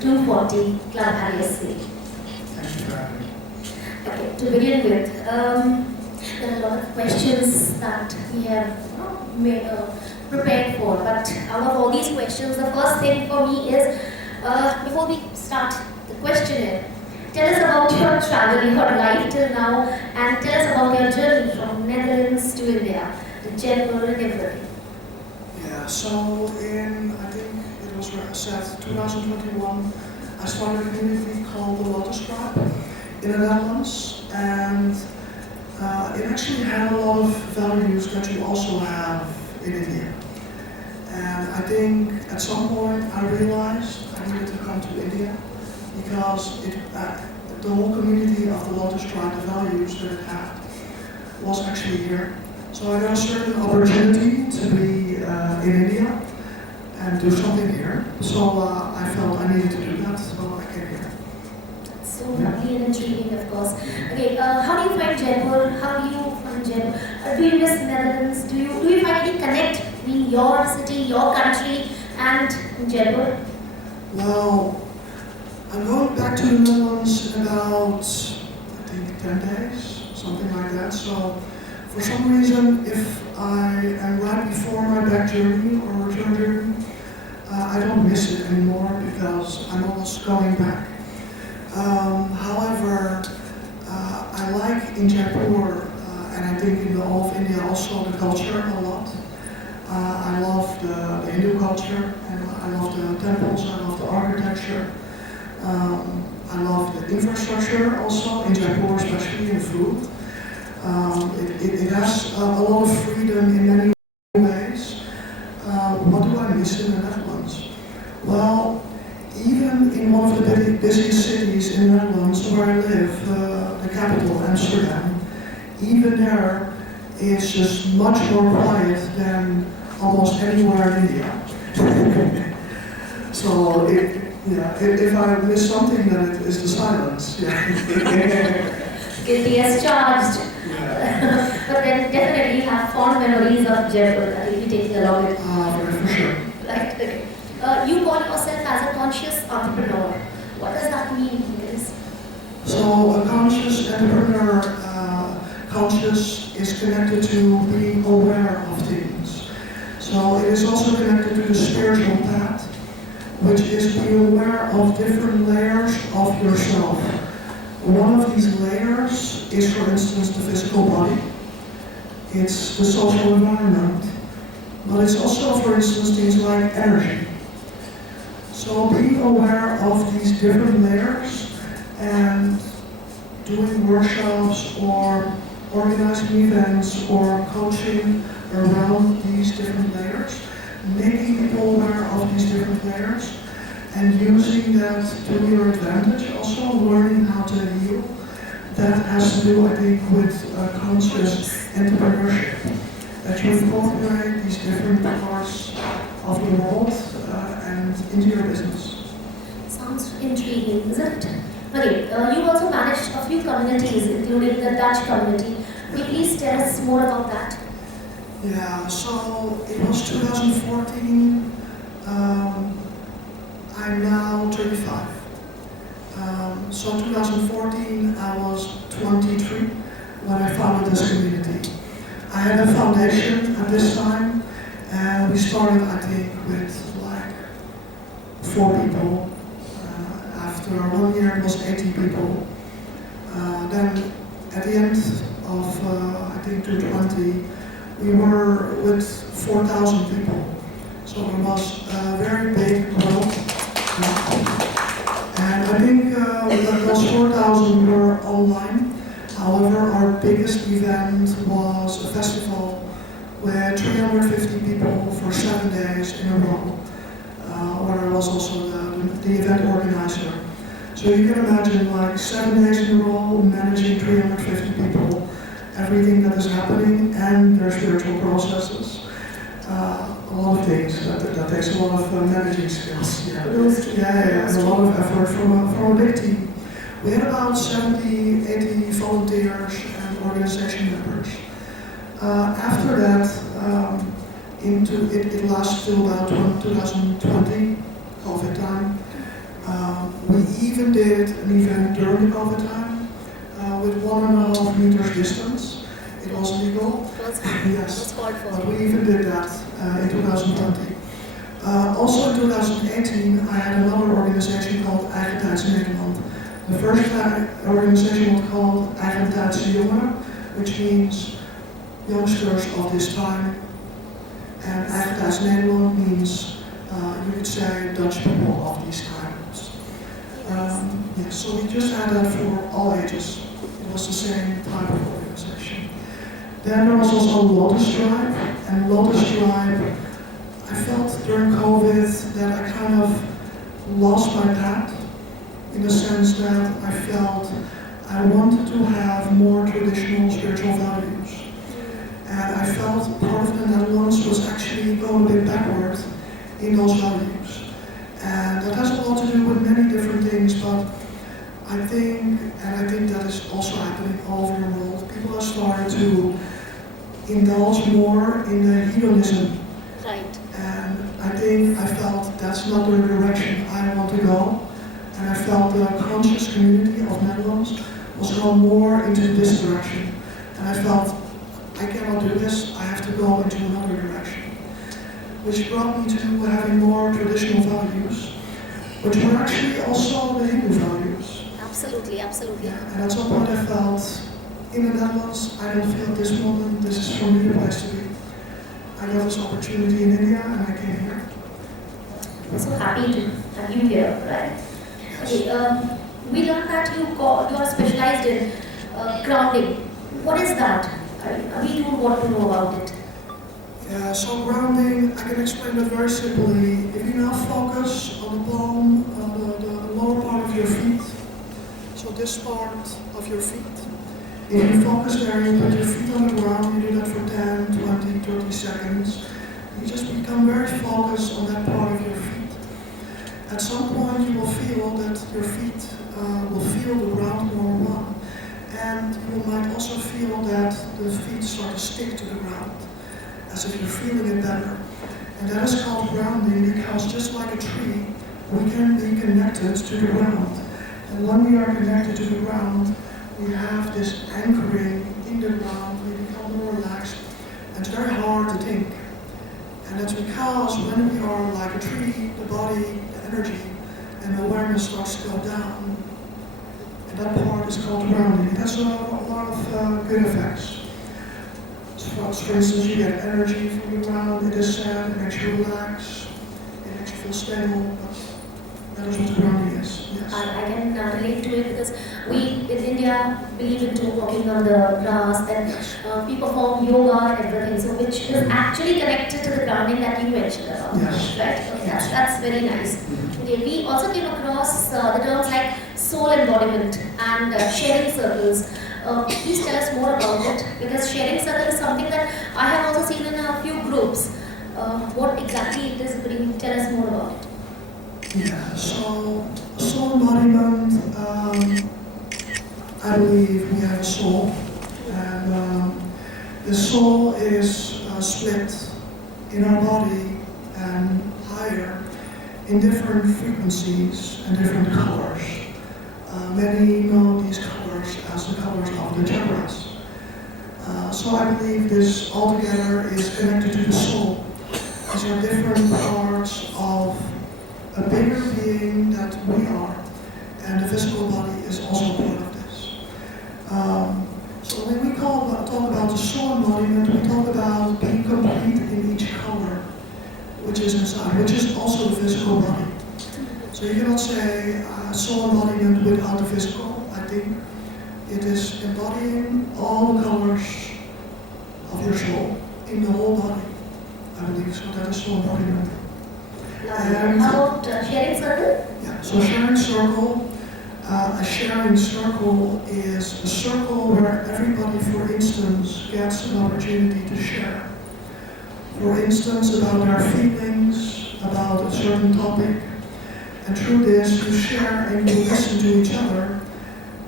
240 Club ISC. Thank you for having me. Okay, to begin with, there are a lot of questions that we have prepared for, but out of all these questions, the first thing for me is, before we start the questionnaire, tell us about your travel, your life till now, and tell us about your journey from Netherlands to India, to Jaipur and everything. Yeah, so I think it was said 2021, I started a community called the Lotus Tribe in the Netherlands, and it actually had a lot of values that you also have in India. And I think at some point I realized I needed to come to India because the whole community of the Lotus Tribe, the values that it had, was actually here. So I got a certain opportunity to be in India and do something here. So I felt I needed to do that, so I came here. So lovely and intriguing, of course. Okay, how do you find Jaipur? How do you find Jaipur? Do you miss Netherlands? Do you find any connect between your city, your country, and Jaipur? Well, I'm going back to the Netherlands in about, I think, 10 days, something like that. So for some reason, if I am right before my back journey or return journey, I don't miss it anymore because I'm always going back. However, I like in Jaipur, and I think in all of India also, the culture a lot. I love the Hindu culture, and I love the temples, I love the architecture. I love the infrastructure also in Jaipur, especially in food. It has a lot of freedom in many ways. What do I miss in the Netherlands? Well, even in one of the busiest cities in the Netherlands where I live, the capital, Amsterdam, even there it's just much more quiet than almost anywhere in India. So if I miss something, then it is the silence. Guilty as charged. Yeah. But then definitely you have fond memories of Jaipur that you'll be taking along with you. For sure. Right, okay. You call yourself as a conscious entrepreneur. What does that mean, Liz? So a conscious entrepreneur, conscious is connected to being aware of things. So it is also connected to the spiritual path, which is being aware of different layers of yourself. One of these layers is, for instance, the physical body. It's the social environment. But it's also, for instance, things like energy. So being aware of these different layers and doing workshops or organizing events or coaching around these different layers, making people aware of these different layers, and using that to your advantage, also learning how to heal. That has to do, I think, with conscious entrepreneurship. That you incorporate these different parts of the world and into your business. Sounds intriguing, isn't it? Okay, you also managed a few communities, including the Dutch community. Will you please tell us more about that? Yeah, so it was 2014. I'm now 35. So 2014, I was 23 when I founded this community. I had a foundation at this time, and we started, I think, with like 4 people. After 1 year, it was 80 people. Then at the end of, I think, 2020, we were with 4,000 people. So it was a very big growth. And I think those 4,000 were online. However, our biggest event was a festival with 350 people for 7 days in a row, where I was also the event organizer. So you can imagine, like, 7 days in a row, managing 350 people, everything that is happening, and their spiritual processes. A lot of things. That takes a lot of managing skills. Yeah, and a lot of effort from a big team. We had about 70, 80 volunteers and organization members. After that, it lasted till about 2020, COVID time. we even did an event during the COVID time with 1.5 meters distance. It was legal. Yes, but we even did that in 2020. Also in 2018, I had another organization called Netherland. The first organization was called Jongeren, which means youngsters of this time. And Netherland means, you could say, Dutch people of these times. Yeah, so we just had that for all ages. It was the same type of organization. Then there was also Lotus Tribe, and Lotus Tribe, I felt during COVID that I kind of lost my path, in the sense that I felt I wanted to have more traditional spiritual values. And I felt part of the Netherlands was actually going a bit backward in those values. And that has a lot to do with many different things, but I think that is also happening all over the world. People have started to indulge more in the hedonism. Right. And I felt that's not the direction I want to go. And I felt the conscious community of Netherlands was going more into this direction. And I felt, I cannot do this, I have to go into another direction. Which brought me to having more traditional values, which were actually also the Hindu values. Absolutely, absolutely. Yeah, and at some point I felt, in the Netherlands, I don't feel at this moment, this is for me the place to be. I got this opportunity in India and I came here. I'm so happy to have you here, right? Okay, we learned that you are specialized in grounding. What is that? We don't want to know about it. Yeah, so grounding, I can explain it very simply. If you now focus on the palm, the lower part of your feet, so this part of your feet, if you focus there, you put your feet on the ground, you do that for 10, 20, 30 seconds, you just become very focused on that part of your feet. At some point you will feel that your feet will feel the ground more one, and you might also feel that the feet start to stick to the ground, as if you're feeling it better. And that is called grounding because just like a tree, we can be connected to the ground. And when we are connected to the ground, we have this anchoring in the ground, we become more relaxed, and it's very hard to think. And that's because when we are like a tree, the body, the energy, and the awareness starts to go down. And that part is called grounding. It has a lot of good effects. So for instance, you get energy from the ground, it is said, it makes you relax, it makes you feel stable. That is what grounding is. Yes. I can relate to it because we in India believe in walking on the grass, and we perform yoga and everything, so which is actually connected to the grounding that you mentioned about. Yes. Right? Okay, that's very nice. Okay, we also came across the terms like soul embodiment and sharing circles. Please tell us more about it, because sharing circle is something that I have also seen in a few groups. What exactly it is, could you tell us more about it? Yeah, so soul embodiment, I believe we have a soul, and the soul is split in our body and higher in different frequencies and different colors. Many know these colors as the colors of the chakras. So I believe this altogether is connected to the soul. These are different parts of a bigger being that we are, and the physical body is also part of this. So when we talk about the soul embodiment, we talk about being complete in each color, which is inside, which is also the physical body. So you cannot say soul embodiment without the physical. I think it is embodying all the colors of your soul in the whole body. I believe so. That is soul embodiment. And how about sharing circle? Yeah, so sharing circle, a sharing circle is a circle where everybody, for instance, gets an opportunity to share. For instance, about their feelings, about a certain topic. And through this, you share and you listen to each other,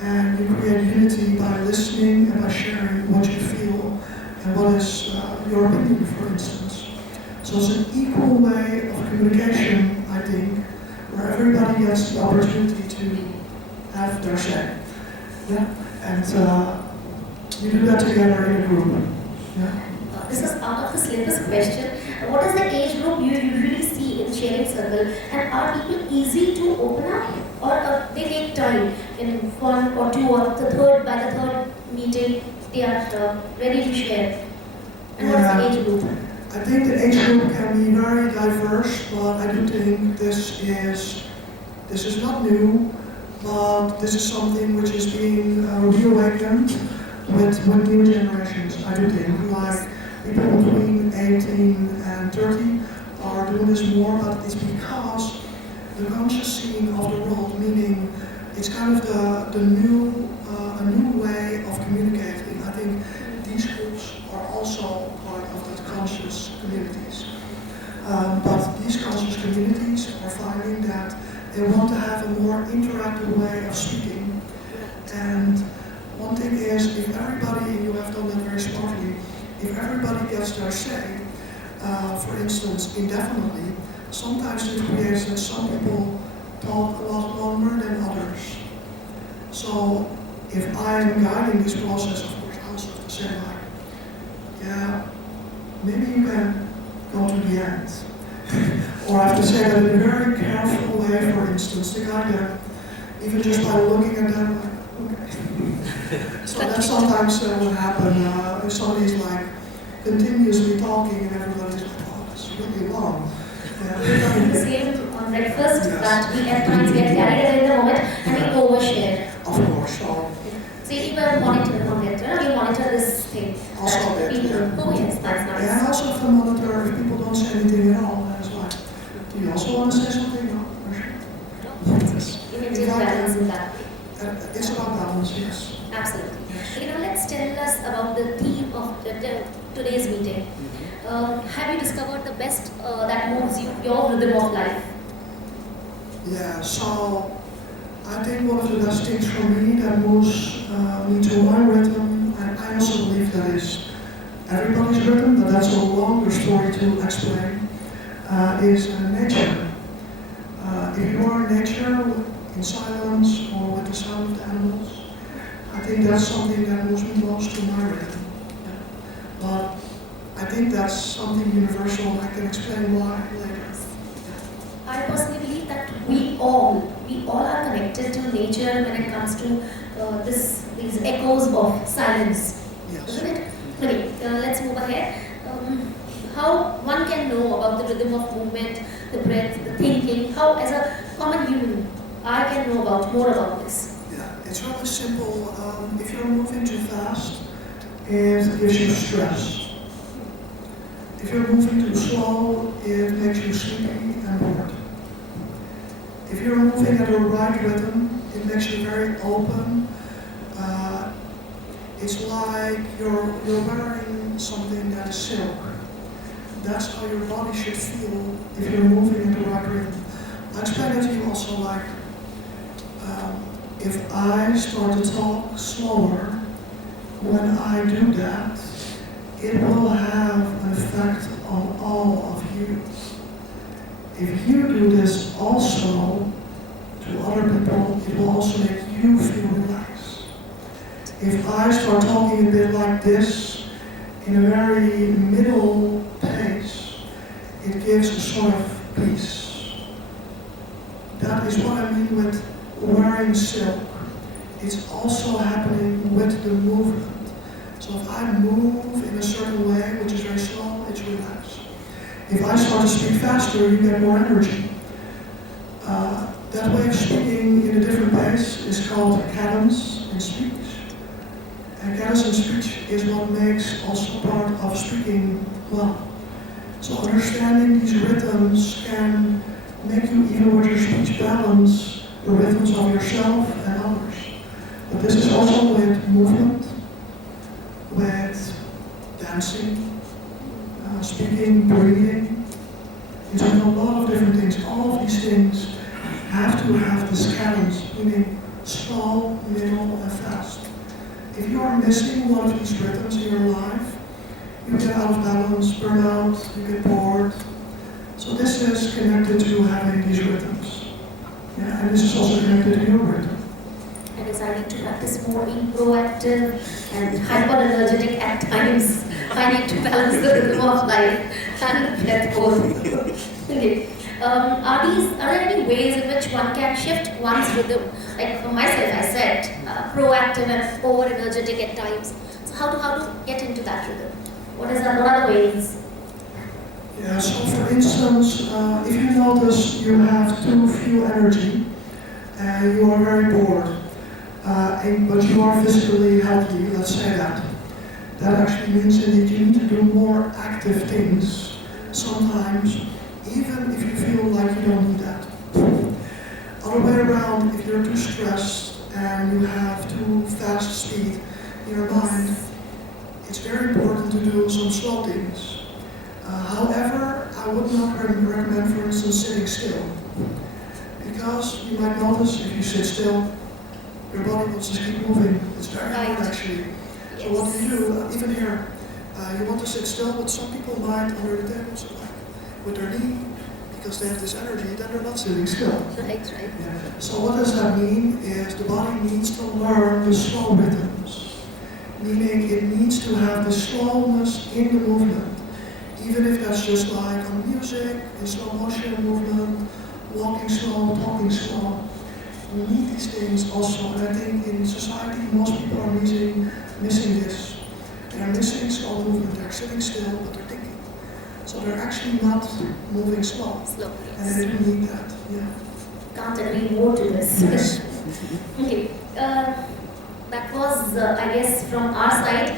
and you create unity by listening and by sharing what you feel and what is your opinion, for instance. So it's an equal way of communication, I think, where everybody everybody gets the opportunity to have their say. Yeah? And you do that together in a group. Yeah? This is out of the syllabus question. What is the age group you usually see in sharing circle? And are people easy to open up? Or they take time in one or two or by the third meeting, they are ready to share? And what is the age group? I think the age group can be very diverse, but I do think this is not new, but this is something which is being reawakened with new generations. I do think, like people between 18 and 30 are doing this more, but it's because the conscious scene of the world, meaning it's kind of a new way of communicating. I think these groups are also part of that conscious communities. But these conscious communities are finding that they want to have a more interactive way of speaking. And one thing is, if everybody, and you have done that very smartly, if everybody gets their say, for instance, indefinitely, sometimes it creates that some people talk a lot longer than others. So if I'm guiding this process, of course, I also have to say like, yeah, maybe you can go to the end. Or I have to say that in a very careful way, for instance, to guide them, even just by looking at them, like, okay. So that's sometimes what happens if somebody's like continuously talking and everybody's like, oh, this is really long. Yeah. The same on breakfast, yes. That we at times get carried away in the moment and we overshare. Of course. So you monitor you monitor this thing. Also that, people, oh yes, that's nice. Yeah, and also have to monitor if people don't say anything at all. It's like, do you also want to say something? No, for sure. You maintain balance in that way. It's about balance, yes. Absolutely. Yes. Let's tell us about the theme of today's meeting. Have you discovered the best that moves you, your rhythm of life? Yeah, so I think one of the best things for me that moves me to my rhythm, and I also believe that is everybody's rhythm, but that's a longer story to explain, is nature. If you are in nature, in silence, or with the sound of the animals, I think that's something that moves me most to my rhythm. Yeah. But I think that's something universal, and I can explain why later. I personally believe that we all are connected to nature when it comes to these echoes of silence, yes. Isn't it? Okay, let's move ahead. How one can know about the rhythm of movement, the breath, the thinking, how as a common human I can know more about this. Yeah, it's really simple. If you're moving too fast, it gives you stress. If you're moving too slow, it makes you sleepy and bored. If you're moving at the right rhythm, it makes you very open. It's like you're wearing something that is silk. That's how your body should feel if you're moving at the right rhythm. I'll explain it to you also like, if I start to talk slower, when I do that, it will have an effect on all of you. If you do this also to other people, it will also make you feel relaxed. If I start talking a bit like this, in a very middle pace, it gives a sort of peace. That is what I mean with wearing silk. It's also happening with the movement. So if I move in a certain way, which is very slow, it's relaxed. If I start to speak faster, you get more energy. That way of speaking in a different pace is called cadence in speech. And cadence in speech is what makes also part of speaking well. So understanding these rhythms can make you, even with your speech, balance the rhythms of yourself and others. But this is also with movement, with dancing, speaking, breathing. It's a lot of different things. All of these things have to have this cadence, meaning slow, middle, and fast. If you are missing one of these rhythms in your life, you get out of balance, burn out, you get bored. So this is connected to having these rhythms. Yeah, and this is also connected to your rhythm. I decided to practice more being proactive and hyper-energetic at times. I need to balance the rhythm of life and breath both. Okay. Are there any ways in which one can shift one's rhythm? Like for myself, I said proactive and over-energetic at times. So how to get into that rhythm? What are the ways? Yeah, so for instance, if you notice you have too few energy and you are very bored, but you are physically healthy, let's say that actually means that you need to do more active things sometimes, even if you feel like you don't need that. Other way around, if you're too stressed and you have too fast speed in your mind, it's very important to do some slow things. However, I would not recommend, for instance, sitting still. Because you might notice if you sit still, your body will just keep moving. It's very hard actually. So what do you do? Even here, you want to sit still, but some people might under the table, so like with their knee, because they have this energy, then they're not sitting still. Right. Yeah. So what does that mean? Is the body needs to learn the slow rhythms. Meaning it needs to have the slowness in the movement. Even if that's just like on music, in slow motion movement, walking slow, talking slow. You need these things also, and I think in society most people are missing this. They are missing slow movement, they're sitting still, but they're thinking. So they're actually not moving slow. And they don't need that, yeah. Can't agree more to this. Yes. Okay. That was, I guess, from our side.